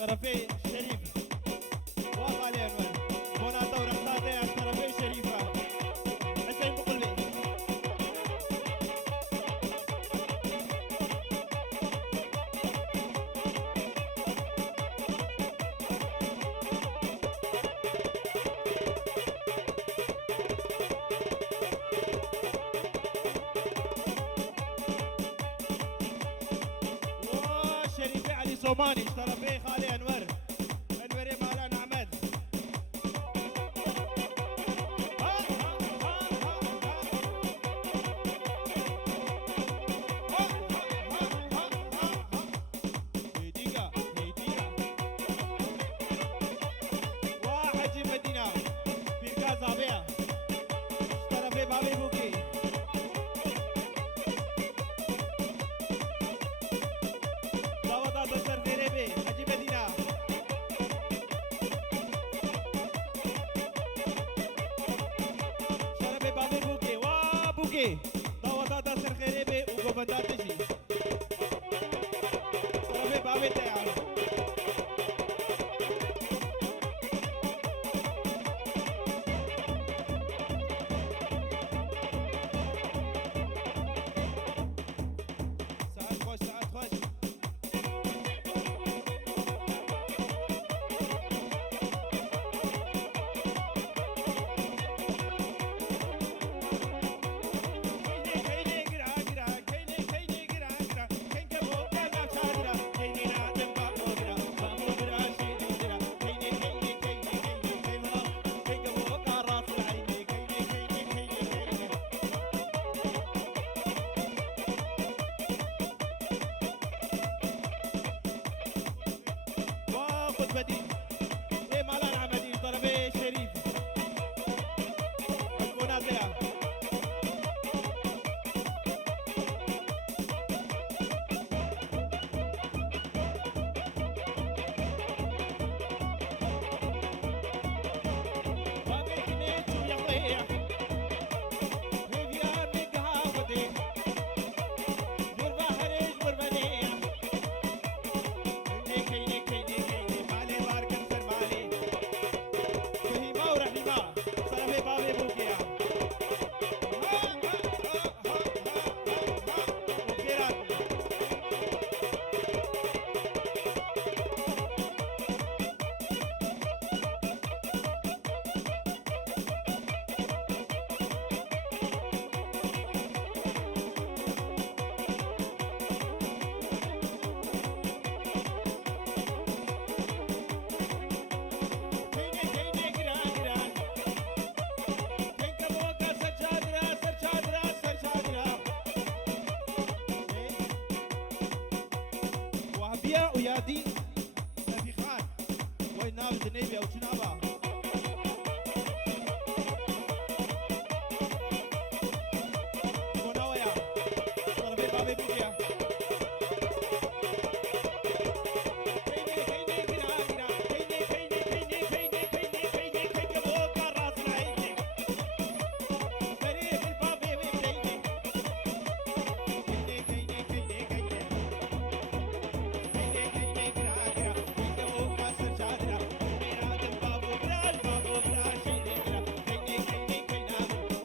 طرفي شريف وغالي انور بوناتا ورقصاتي على طرفي شريفه حسين بقلبي وشريفي علي صوماني طرفي خالي انور انوري مالان احمد هيديقة هيديقة وحجي مدينة بيركا زابية طرفي بابي بوكي دعوة دستر غيري حجي مدينة شرفي بابي بوكي وبوكي دعوة دستر غيري وقبنداتشي شرفي بابي تيار ساعات خوش ساعات خوش واخذ بديل ايه مالان عمدي طرفي شريف المنازعة باقي كنيت ويضيع هيفيان مقهاودي جور بحريج بربنية كيني كيني كيني مالي بارك انسر مالي فهيمة ورحيمة صرفي بابي بوكيا وخيرات كيني كيني جران جران كين كبوكا سرشادرا سرشادرا سرشادرا وهبيا ويادي نبي خان وين نابز النبي او شنابا مناويا طرفي بابي بوكيا كيني كيني جران جران كيني كيني كيني كيني كيني كيني كين كبوكا راس العيني فريق البابي ويبديني كيني كيني كيني كيني كيني كيني جران جران كين كبوكا سرشادرا ميراد بابو براش بابو براش شيري جرا كيني كيني كينا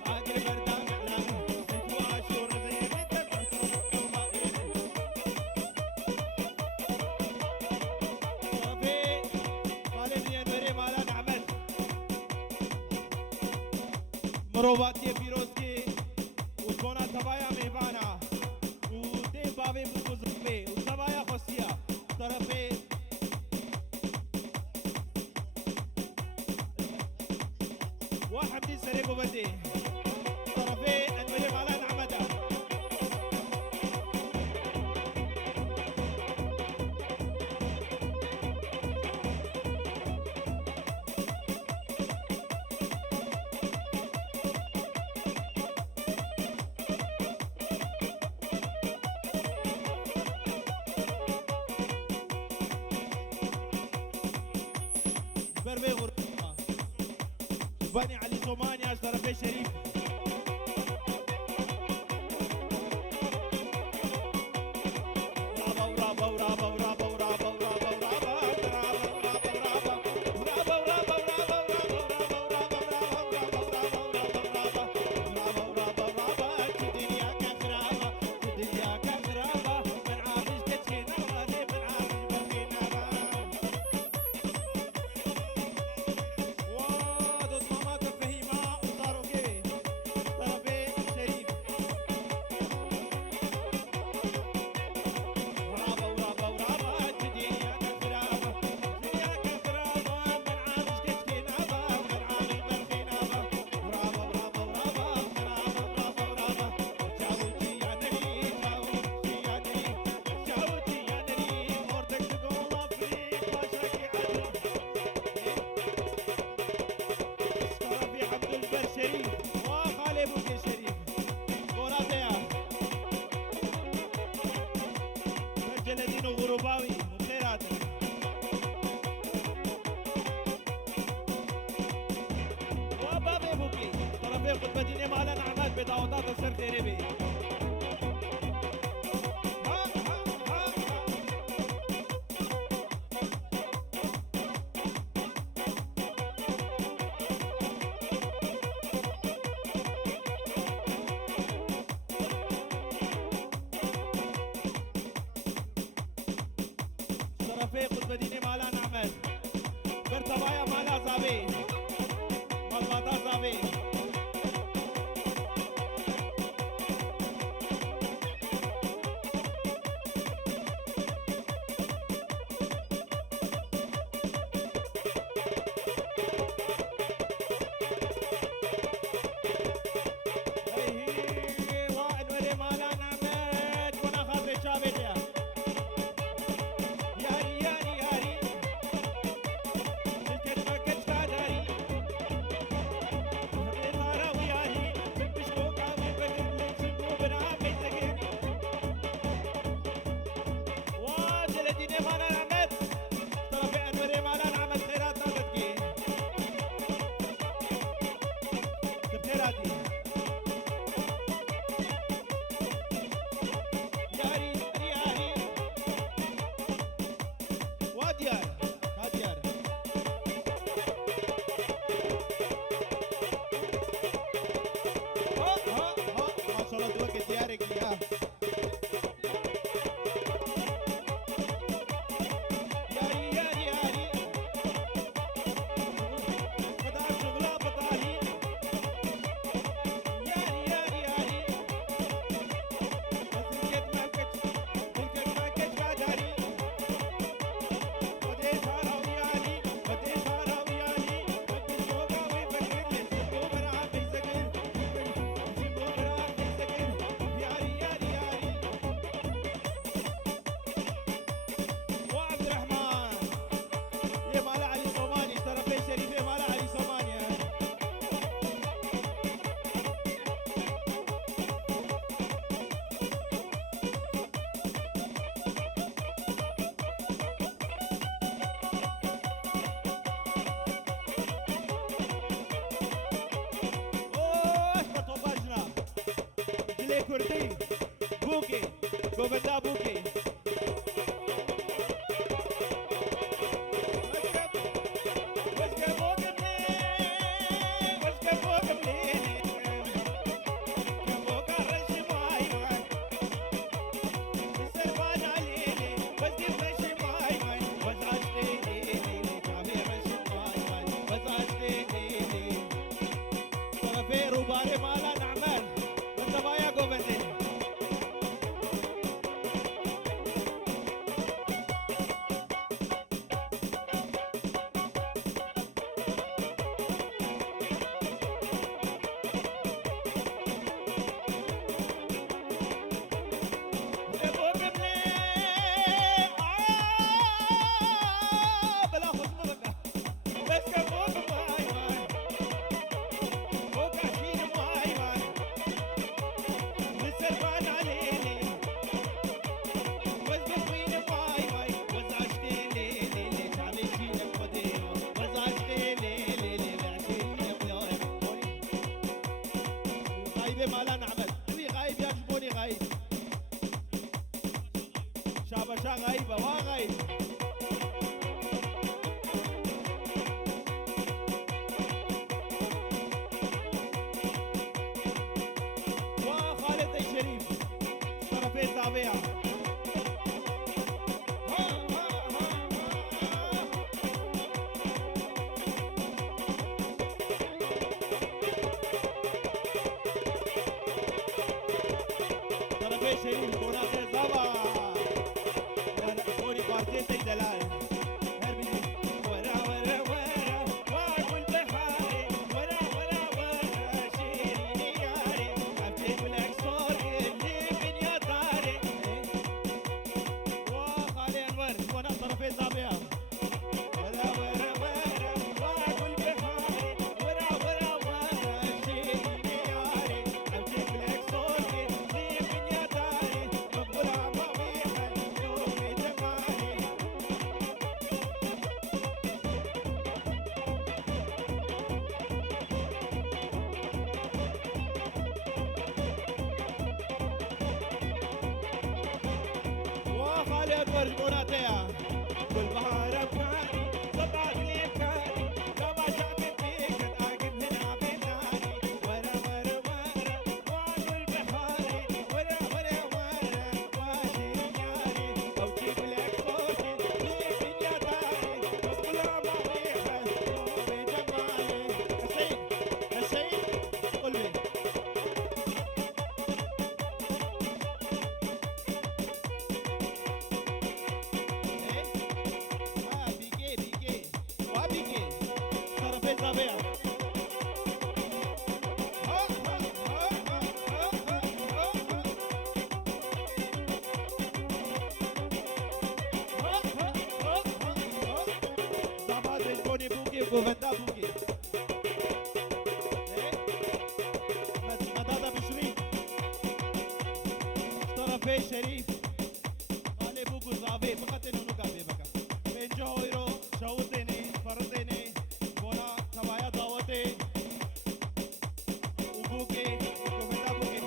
آجر بردان علام الفواشور زي بيتر بطرق وما طرفي مالي انوري مالان احمد مروباتي فيروزكي وزبونا تبايا ميبانا ودي بابي بوزبي وزبايا خوسيا طرفي وحمدي سريقو بدي طرفي انوري مالان احمد بربي غرفة بني علي صوماني طرفي شريف رابا ورابا ورابا ورابا ورابا ورابا ورابا شاهين وغرباوي وخيراتك. وبابي بوكي طرفي قطب ديني مالا نعمات بدعوتات السر خيري. طرفي قطب ديني مالا نعمات برتبايا مالا زابي مالباتا زابي. كردي بوكي جوفندا بوكي روباري مالا نعمل انت بايا جوفندي مالا نعمل دوي غايب يا جبوني غايب شابشا غايبة وغايب وخالد الشريف طرفين طابعة شريف مناخير زابا كوني بارتين تي دلال هربي ورا ورا ورا واقول بحالي ورا ورا ورا شيريني ياري عبتك بالاكسور اللي من يا داري وخالي انور وانا طرفين زابيا ورا ورا ورا واقول بحالي ورا ورا ورا شيريني ياري عبتك بالاكسور اللي من يا داري علي أكبر جوناتيا كل بحر أفكاري صبعت لي أفكاري جمع شعبي فيك أتعاقب هنا بيناني ورا ورا ورا وعدوا البحاري ورا ورا ورا واشي نياري أو تجيب لك صوتي ليه في جداري وكل ما بيحة بجمالي السيد قل لي وفندا بوكي مدادا بشريف طرفي شريف مالي بوكو زابي بقتل ونقابي بكا بين جويرو شوتيني فرديني بونا كوايا دعوتي وبوكي وفندا بوكي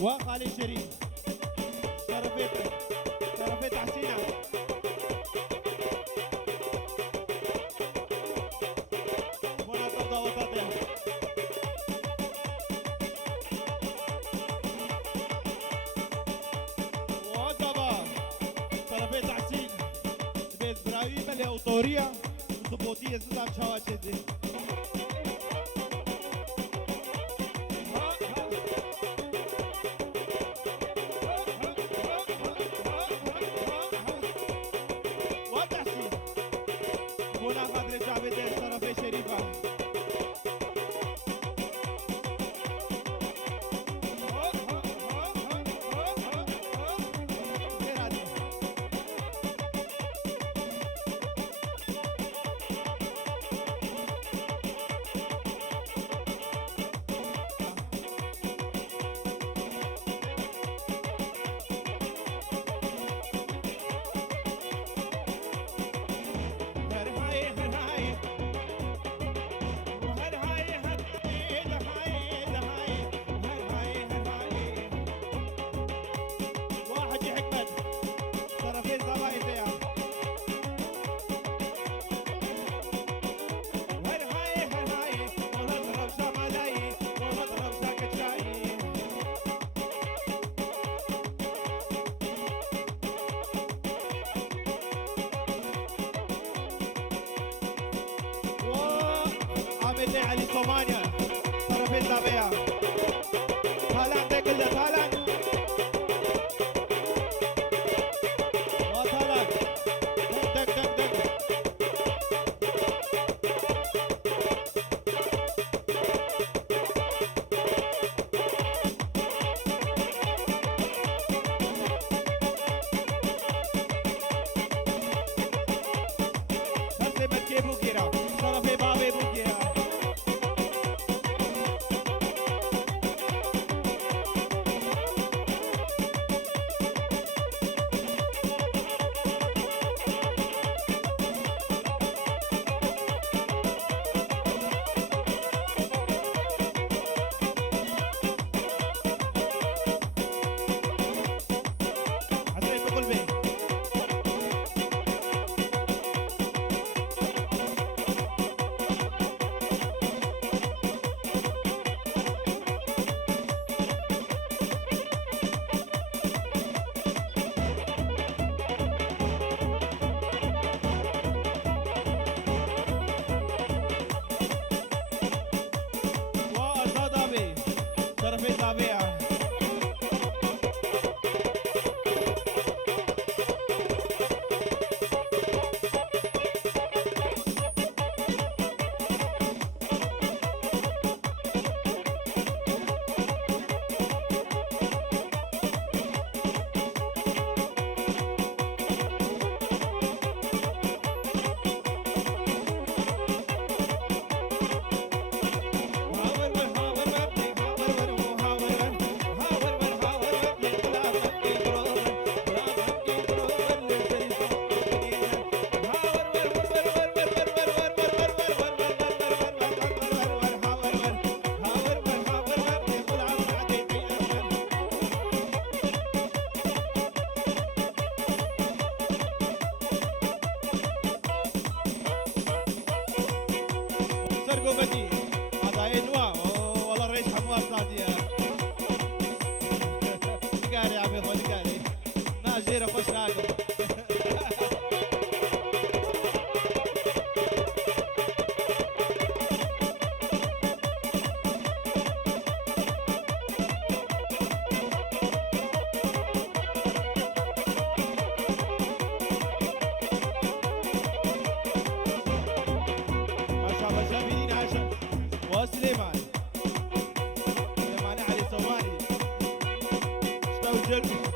وخالي شريف شرفت حسينة وانا تبدا وتطيح وطبعا شرفت حسين بيت براوي ملي اوتوريا وصبوتية زدام شواجدي هنا قدر جاوید طرف شریفه عامل علي صومانيا طرفين زاوية هالاند كله هالاند وهالاند دق دق دق هسه متكي بوكيرا طرفي بابي بوكيرا قوبتي هذا نوا والله الرئيس حمار صادية قاري عمي خود قاري ناجيرة خوش راقب سليمان سليماني علي صواني اشتاو جلبي